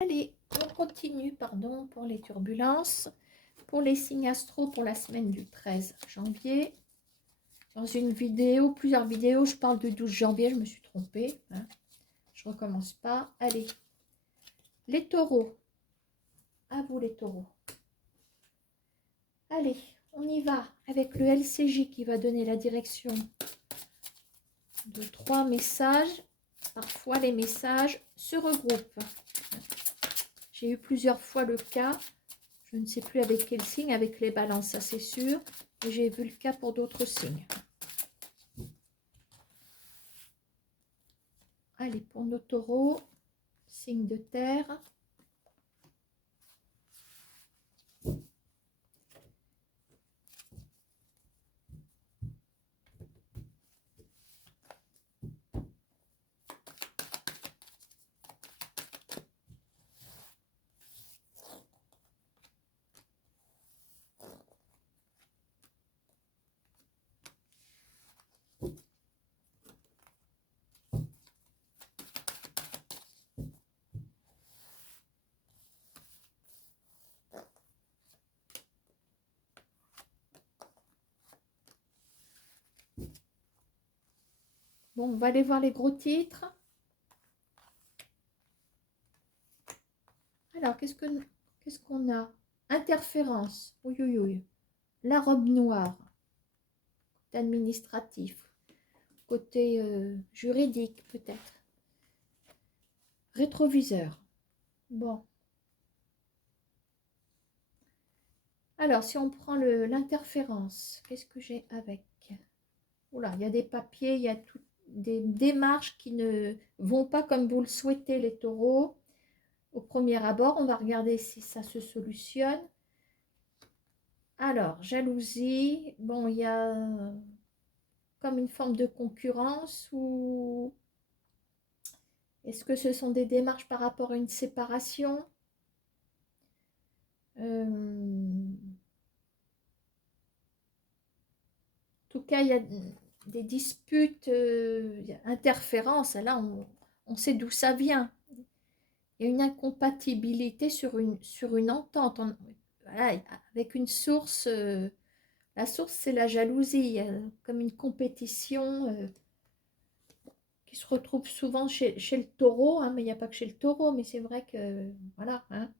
Allez, on continue, pardon, pour les turbulences. Pour les signes astro pour la semaine du 13 janvier. Dans une vidéo, plusieurs vidéos, je parle du 12 janvier, je me suis trompée. Hein. Je recommence pas. Allez, les taureaux. À vous les taureaux. Allez, on y va avec le LCJ qui va donner la direction de 3 messages. Parfois, les messages se regroupent. J'ai eu plusieurs fois le cas. Je ne sais plus avec quel signe, avec les balances, ça c'est sûr. Et j'ai vu le cas pour d'autres signes. Allez, pour nos taureaux, signe de terre. Bon, on va aller voir les gros titres. Alors, qu'est-ce qu'on a? Interférence. Oui, oui, oui. La robe noire. Côté administratif. Côté juridique, peut-être. Rétroviseur. Bon. Alors, si on prend l'interférence, qu'est-ce que j'ai avec? Oula, il y a des papiers, il y a des démarches qui ne vont pas comme vous le souhaitez, les taureaux. Au premier abord, on va regarder si ça se solutionne. Alors, jalousie, bon, il y a comme une forme de concurrence ou est-ce que ce sont des démarches par rapport à une séparation? En tout cas, il y a des disputes, interférences. Là, on sait d'où ça vient. Il y a une incompatibilité sur une entente. Voilà, avec une source. La source, c'est la jalousie, comme une compétition qui se retrouve souvent chez le taureau, hein, mais il n'y a pas que chez le taureau, mais c'est vrai que, voilà, hein,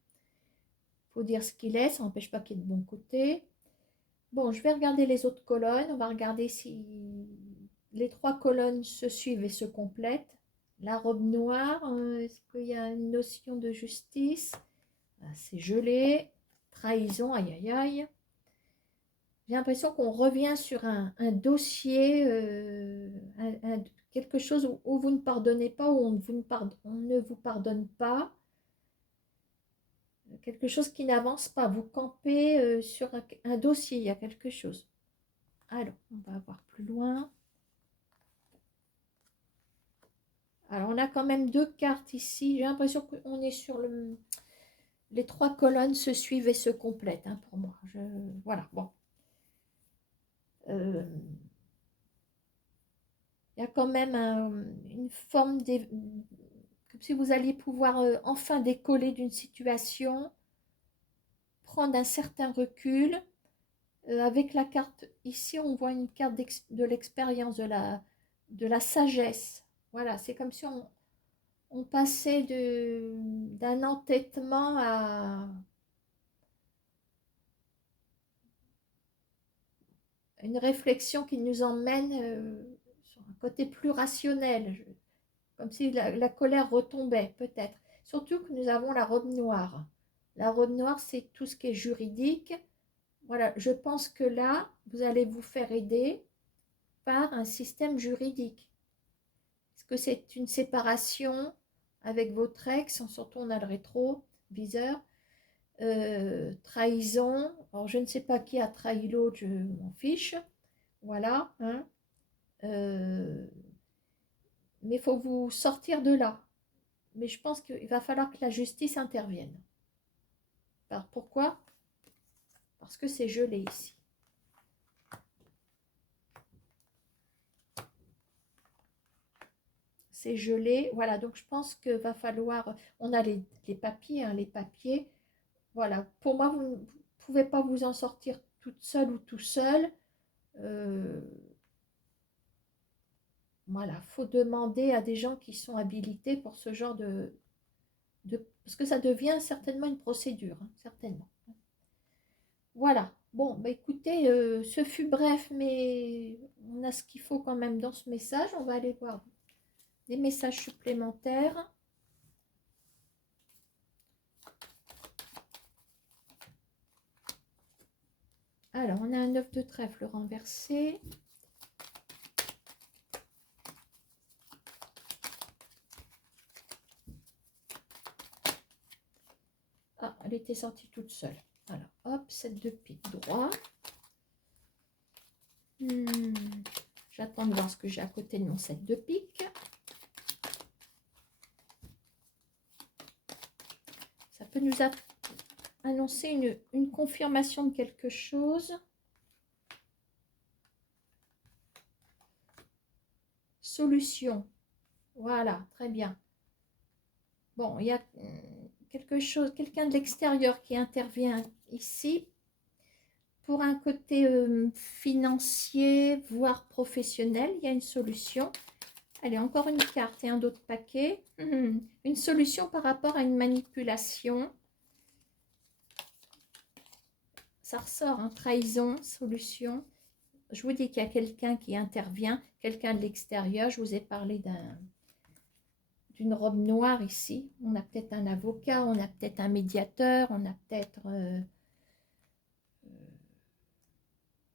faut dire ce qu'il est, ça n'empêche pas qu'il y ait de bons côtés. Bon, je vais regarder les autres colonnes, on va regarder si les 3 colonnes se suivent et se complètent. La robe noire, est-ce qu'il y a une notion de justice? C'est gelé, trahison, aïe aïe aïe. J'ai l'impression qu'on revient sur un dossier, quelque chose où vous ne pardonnez pas, où on ne vous pardonne pas, quelque chose qui n'avance pas. Vous campez sur un dossier, il y a quelque chose. Alors, on va voir plus loin. Alors, on a quand même 2 cartes ici. J'ai l'impression qu'on est sur les 3 colonnes se suivent et se complètent, hein, pour moi. Voilà, bon. Il y a quand même une forme comme si vous alliez pouvoir enfin décoller d'une situation, prendre un certain recul. Avec la carte ici, on voit une carte de l'expérience, de la sagesse. Voilà, c'est comme si on passait d'un entêtement à une réflexion qui nous emmène sur un côté plus rationnel, comme si la colère retombait peut-être. Surtout que nous avons la robe noire. La robe noire, c'est tout ce qui est juridique. Voilà, je pense que là, vous allez vous faire aider par un système juridique. Est-ce que c'est une séparation avec votre ex? Surtout, on a le rétroviseur. Trahison. Alors, je ne sais pas qui a trahi l'autre, je m'en fiche. Voilà. Hein. Mais il faut vous sortir de là. Mais je pense qu'il va falloir que la justice intervienne. Alors, pourquoi? Parce que c'est gelé ici. c'est gelé. Voilà, donc je pense que va falloir... On a les papiers, hein, les papiers. Voilà, pour moi, vous ne pouvez pas vous en sortir toute seule ou tout seul. Euh, voilà, faut demander à des gens qui sont habilités pour ce genre parce que ça devient certainement une procédure, hein, certainement. Voilà. Bon, bah écoutez, ce fut bref, mais on a ce qu'il faut quand même dans ce message. On va aller voir des messages supplémentaires. Alors, on a un œuf de trèfle renversé. Ah, elle était sortie toute seule. Alors, hop, 7 de pique droit. J'attends de voir ce que j'ai à côté de mon 7 de pique. Ça peut nous annoncer une confirmation de quelque chose. Solution. Voilà, très bien. Bon, il y a quelque chose, quelqu'un de l'extérieur qui intervient ici pour un côté financier, voire professionnel. Il y a une solution. Allez, encore une carte et un autre paquet. Une solution par rapport à une manipulation. Ça ressort, hein, trahison, solution. Je vous dis qu'il y a quelqu'un qui intervient, quelqu'un de l'extérieur. Je vous ai parlé d'une robe noire ici. On a peut-être un avocat, on a peut-être un médiateur, on a peut-être...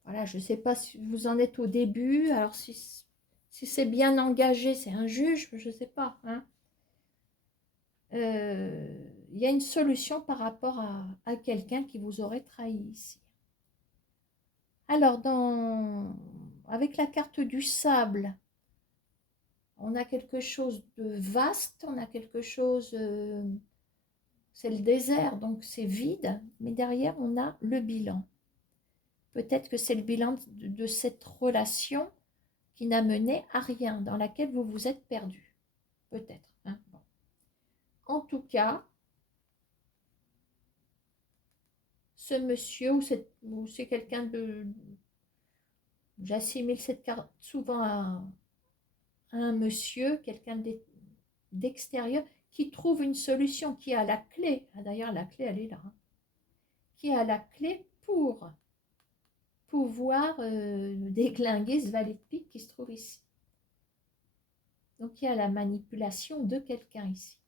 voilà, je ne sais pas si vous en êtes au début. Alors, si c'est bien engagé, c'est un juge, je ne sais pas. Hein. Il y a une solution par rapport à quelqu'un qui vous aurait trahi ici. Alors, avec la carte du sable, on a quelque chose de vaste, on a quelque chose, c'est le désert, donc c'est vide, mais derrière, on a le bilan. Peut-être que c'est le bilan de cette relation qui n'a mené à rien, dans laquelle vous vous êtes perdu. Peut-être. Hein. Bon. En tout cas, ce monsieur, ou c'est quelqu'un de... J'assimile cette carte souvent à un monsieur, quelqu'un d'extérieur, qui trouve une solution, qui a la clé. Ah, d'ailleurs, la clé, elle est là. Hein, qui a la clé pour pouvoir déglinguer ce valet de pique qui se trouve ici. Donc, il y a la manipulation de quelqu'un ici.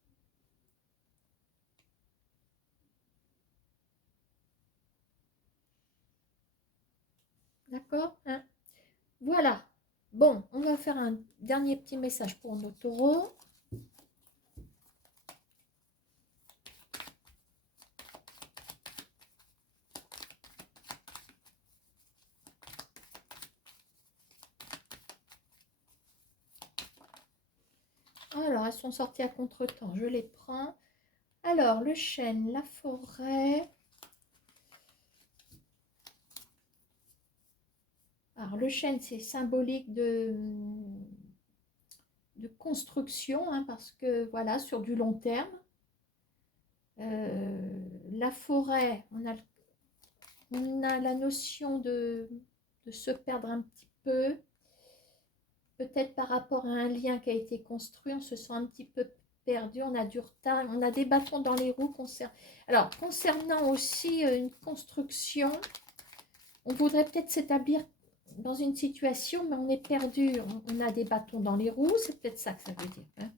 D'accord, hein? Voilà. Bon, on va faire un dernier petit message pour nos taureaux. Alors, elles sont sorties à contre-temps. Je les prends. Alors, le chêne, la forêt. Alors, le chêne, c'est symbolique de construction, hein, parce que, voilà, sur du long terme. La forêt, on a la notion de se perdre un petit peu. Peut-être par rapport à un lien qui a été construit, on se sent un petit peu perdu, on a du retard, on a des bâtons dans les roues. Alors, concernant aussi une construction, on voudrait peut-être s'établir dans une situation, mais on est perdu, on a des bâtons dans les roues, c'est peut-être ça que ça veut dire. Hein.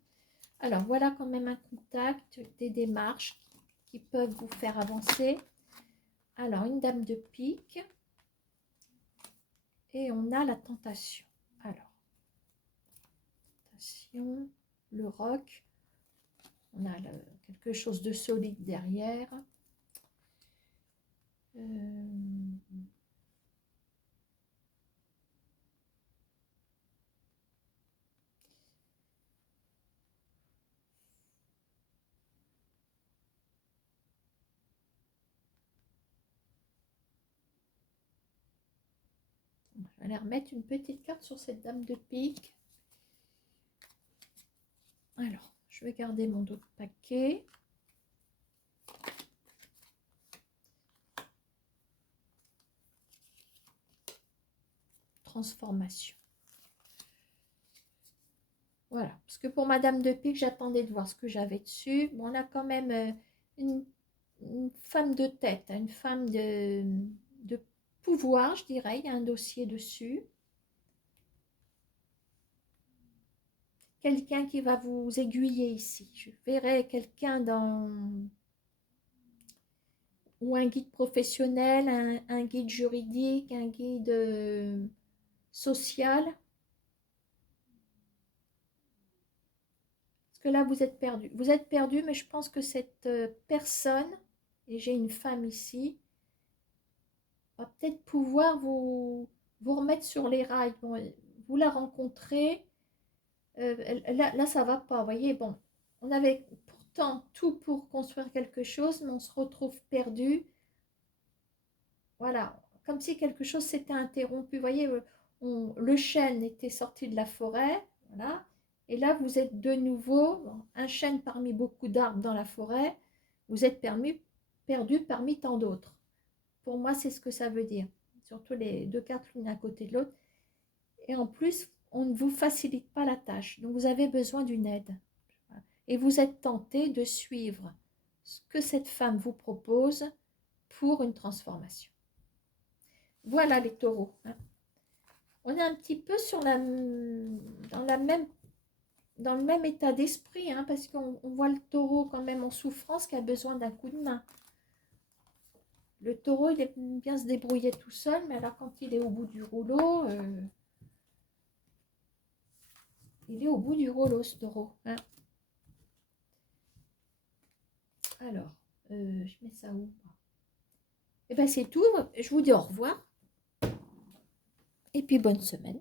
Alors, voilà quand même un contact, des démarches qui peuvent vous faire avancer. Alors, une dame de pique. Et on a la tentation. Alors, tentation, le roc. On a quelque chose de solide derrière. Je vais aller remettre une petite carte sur cette dame de pique. Alors, je vais garder mon autre paquet. Transformation. Voilà, parce que pour Madame de Pique, j'attendais de voir ce que j'avais dessus. Bon, on a quand même une femme de tête, une femme de pouvoir, je dirais. Il y a un dossier dessus. Quelqu'un qui va vous aiguiller ici. Je verrai quelqu'un dans... ou un guide professionnel, un guide juridique, un guide social. Parce que là, vous êtes perdu. Vous êtes perdu, mais je pense que cette personne, et j'ai une femme ici, va peut-être pouvoir vous remettre sur les rails. Bon, vous la rencontrez, là, ça va pas, vous voyez, bon, on avait pourtant tout pour construire quelque chose, mais on se retrouve perdu, voilà, comme si quelque chose s'était interrompu, vous voyez, le chêne était sorti de la forêt, voilà, et là, vous êtes de nouveau, bon, un chêne parmi beaucoup d'arbres dans la forêt, vous êtes perdu parmi tant d'autres. Pour moi, c'est ce que ça veut dire. Surtout les deux cartes l'une à côté de l'autre. Et en plus, on ne vous facilite pas la tâche. Donc, vous avez besoin d'une aide. Et vous êtes tenté de suivre ce que cette femme vous propose pour une transformation. Voilà les taureaux. On est un petit peu dans le même état d'esprit, parce qu'on voit le taureau quand même en souffrance qui a besoin d'un coup de main. Le taureau, il aime bien se débrouiller tout seul, mais alors quand il est au bout du rouleau, il est au bout du rouleau, ce taureau. Alors, je mets ça où? Et bien, c'est tout. Je vous dis au revoir. Et puis, bonne semaine.